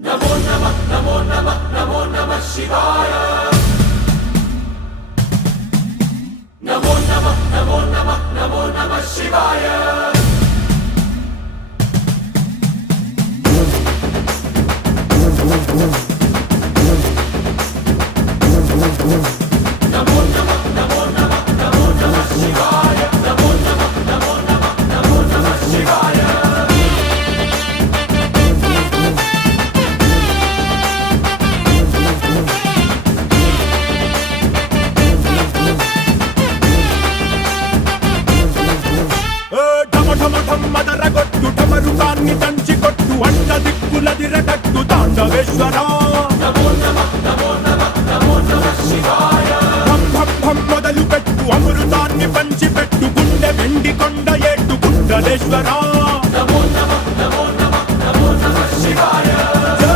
नमो नमः नमो नमः नमो नमः शिवाय। नमो नमः नमो नमः नमो नमः शिवाय। नमो नमः नमो नमः नमो नमः शिवाय। नमो नमः नमो नमः नमो नमः शिवाय। మదరగొట్టు ఢమరుకాన్ని దంచికొట్టు అంట దిక్కులదిరగట్టు తాండవేశ్వర నమో నమః నమో నమః నమో నమః శివాయ। భం భం భం మొదలు పెట్టు అమృతాన్ని పంచిపెట్టు గుండె వెండి కొండ ఏట్టు గుండలేశ్వర